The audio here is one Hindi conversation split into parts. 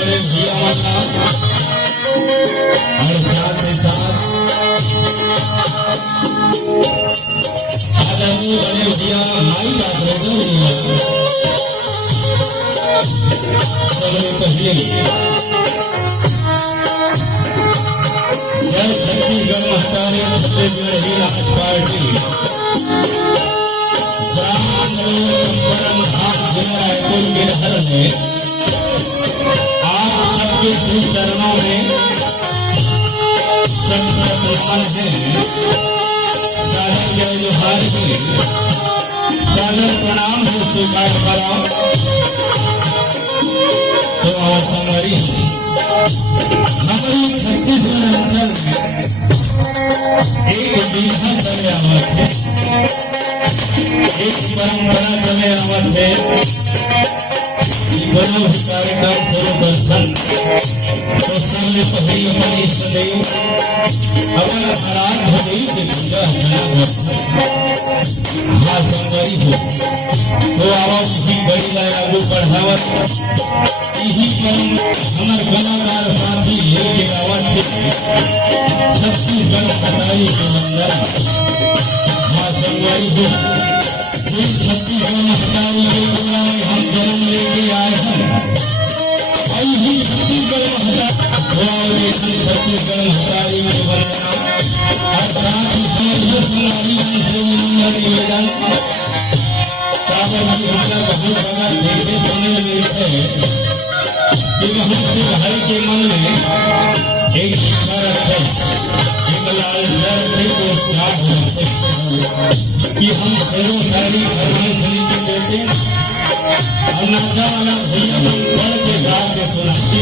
बड़े भैया वाला और साथ ही साथ आदरणीय बड़े भैया माई का सबसे पहले जब छत्तीसगढ़ महतारी छत्तीसगढ़ ही राज पार्टी जिला रायपुर के नहर में आप सबके श्री चरणों में नमन है। सादर जय जोहार है, सादर प्रणाम है स्वीकार करो। तो संगरी हमारी छत्तीसगढ़ अंचल में एक बीघा चले आवत है, एक परंपरा चले आवत है। बनो कार्यक्रम शुरू कर तो सबने पहली अपने इष्ट देव अगर आराध्य देव की पूजा अर्चना हाँ संगरी हो तो आवाज ही बड़ी लाए आगू बढ़ावत यही पर हमारे कलाकार साथी लेके आवत थे छत्तीसगढ़ खताई के मंदिर हाँ संगरी हो छत्तीसगढ़ महतारी के बुलाए हम जन्म लेके आए हैं। यही छत्तीसगढ़ महतारी छत्तीसगढ़ महतारी के वंदना और साथ ही साथ सुनारी से निवेदन काबर जी हमारा बहुत बड़ा देखे सुने मिलते हैं कि बहुत से भाई के मन में एक इच्छा रखते एक लालसा से प्रोत्साह होते कि हम शेरों शायरी फरमाइश लिख देते और नाचा वाला भैया मन पढ़ के गा के सुनाते।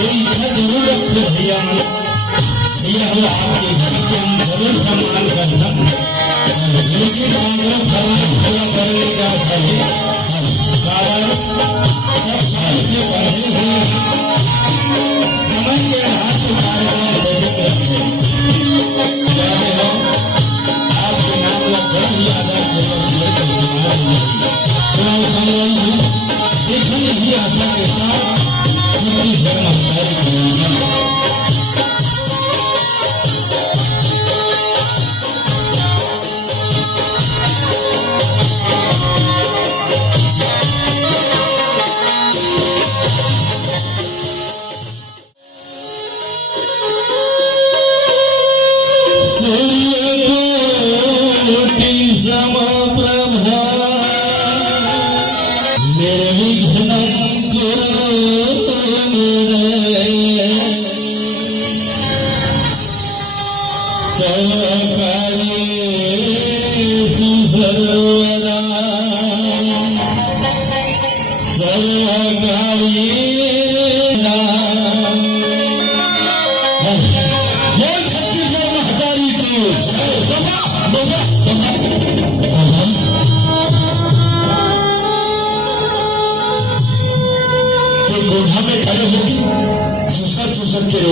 ये इच्छा जरूर रखते भैया मन भैया हो आपके घर के हम जरूर सम्मान करना लेकिन आग्रह फरमाइश पूरा करने का चाहिए। कारण सब साल से पढ़े हुए समझ के हाथ से कार्यक्रम देते रहते हो आपके नाम का बड़ा ही आदर देखने ही आशा के साथ छत्तीसगढ़ महतारी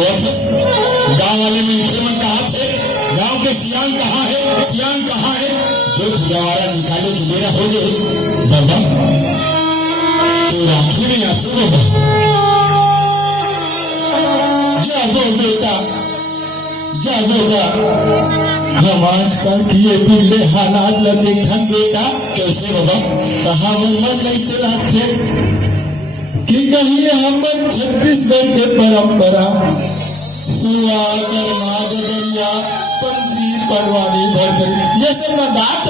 गांव वाले में इंक्रीमेंट कहाँ थे, गांव के सियान कहाँ है, सियान कहाँ है, जो गुजारा निकाले तो मेरा हो गए बाबा तो राखी में आंसू बाबा जागो बेटा जागोगा। हम आजकल किए पीले हालात ल देखन बेटा कैसे बाबा कहाँ मन कैसे लागते कि कहीं हम छत्तीसगढ़ के परंपरा सुहाकर मागरिया पंथी परवानी भर जैसे मैं बात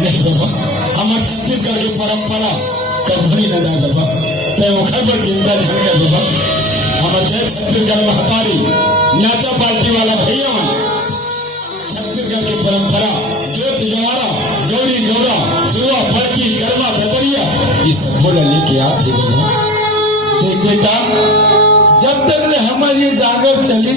नहीं बाबा हमारे छत्तीसगढ़ की परंपरा कभी न जा बाबा मैं मुखर पर चिंता नहीं कर बाबा हमारे जय छत्तीसगढ़ महतारी नाचा पार्टी वाला भैया छत्तीसगढ़ की परंपरा ज्योत जवारा गौरी गौरा सुआ फड़की गरबा पेपरिया ये सब बोला लेके आते बाबा देख बेटा जब तक ले हमारी जागर चली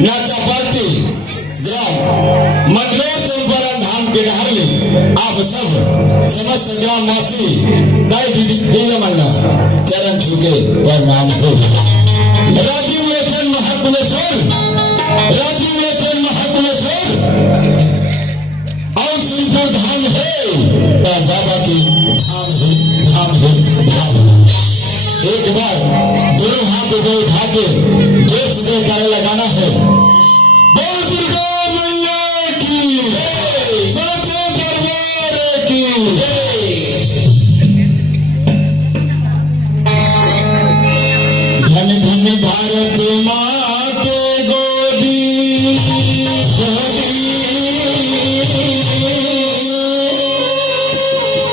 ना चपाती ग्राम मंडलोर चंपारण धाम के ढाले आप सब समस्त ग्रामवासी दाई दीदी मंडल चरण छूके प्रणाम हो। राजीव लोचन महाकुलेश्वर राजीव लोचन महाकुलेश्वर और सिंहपुर धाम है बाबा की धाम है धाम है धाम है। एक बार दोनों हाथ को उठा के जोर से जयकारा लगाना है। बोल दुर्गा मैया की सच्चे दरबार की। धन धन भारत माँ के गोदी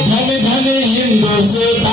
धन धन हिंदुस्तान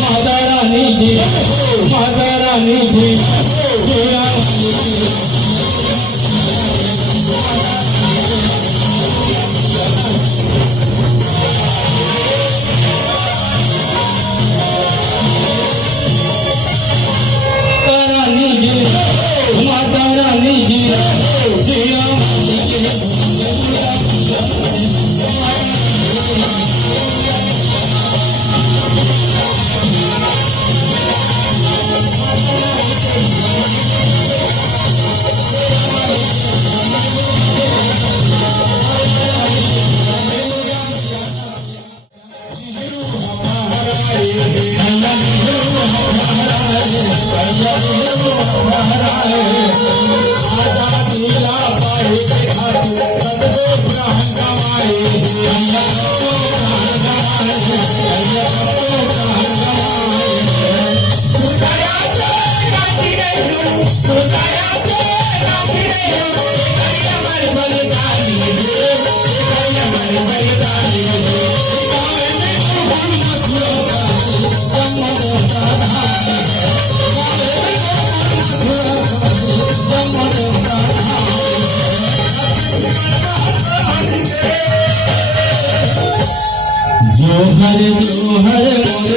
माता रानी जी माता रानी जी श्री राम हर जो हर मोर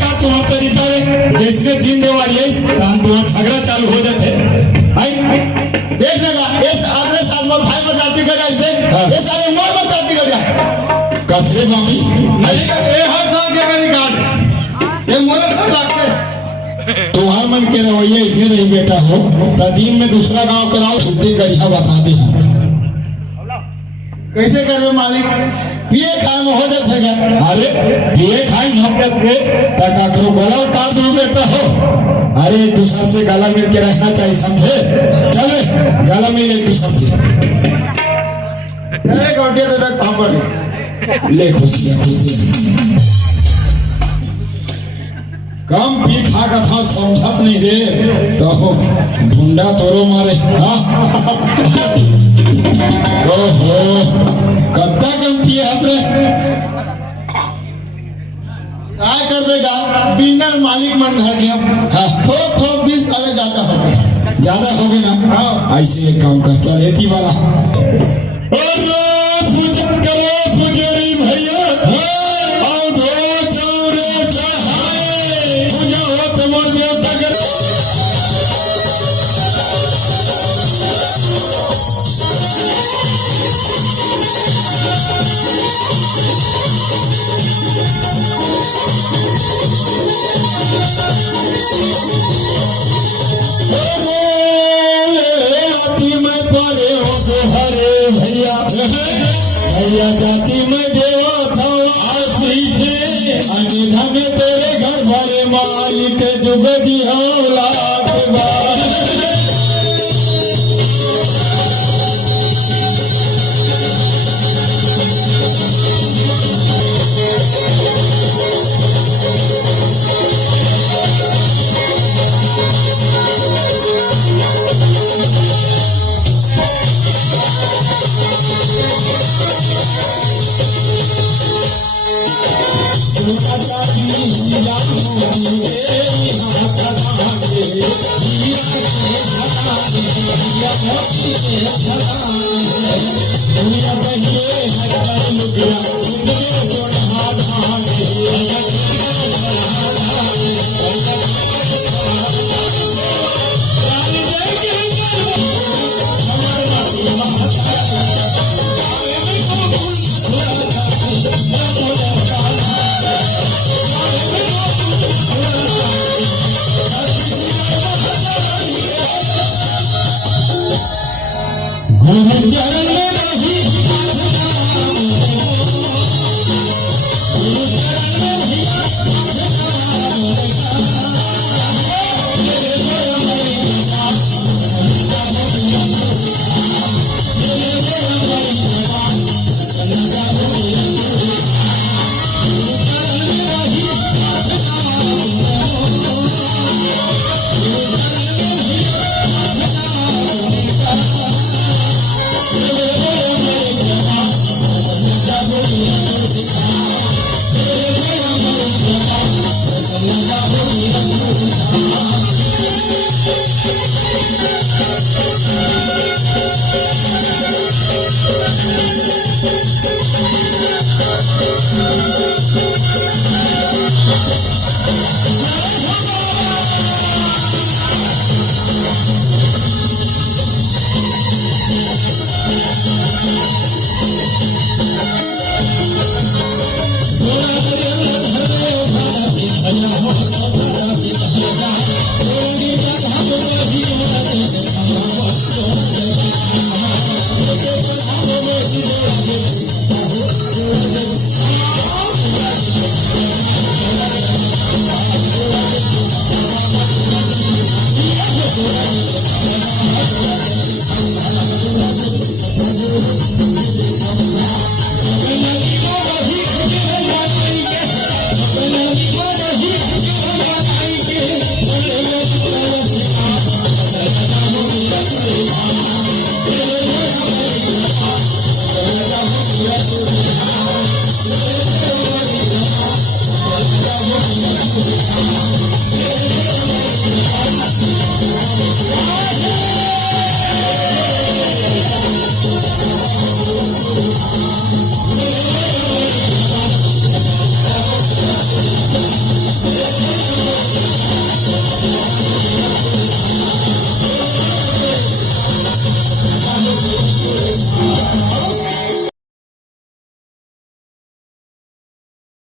ठाकुर जैसे दिन देवाली झगड़ा चालू हो जाते देख लेगा अगले साल मोर भाई बरसाती कर ये सारे मोर बरसाती कर कसरे मामी हर साल के कार्ड ये मोरे सब लगते तुम्हार मन के रवैया इतने नहीं बेटा हो दिन में दूसरा गांव कराओ छुट्टी करिया बता दे कैसे करवे मालिक पिए खाए में हो जाते हैं अरे पिए खाए नफरत में करो गला काट दो बेटा हो अरे एक दूसरे से गला मिल के रहना चाहिए समझे चले गला मिल एक दूसरे से चले गोटिया तो तक पापड़ ले खुशियां कम पी खा का था समझत नहीं रे तो ढूंढा तोरो मारे ओहो कत्ता कम पिया रे काय कर देगा बिना मालिक मन घर गया थोक थोक 20 साले ज्यादा हो गए ना ऐसे एक काम कर चल एती वाला और पूजन करो पुजारी भैया आओ धो चौरे चढ़ाए पूजा हो तुम्हारे देवता करे Oh मारे हो तो हरे भैया भैया जाति में देवा था आसी थे अनिधा में तेरे घर भरे मालिक जुग दियो लाख बार चरण में नहीं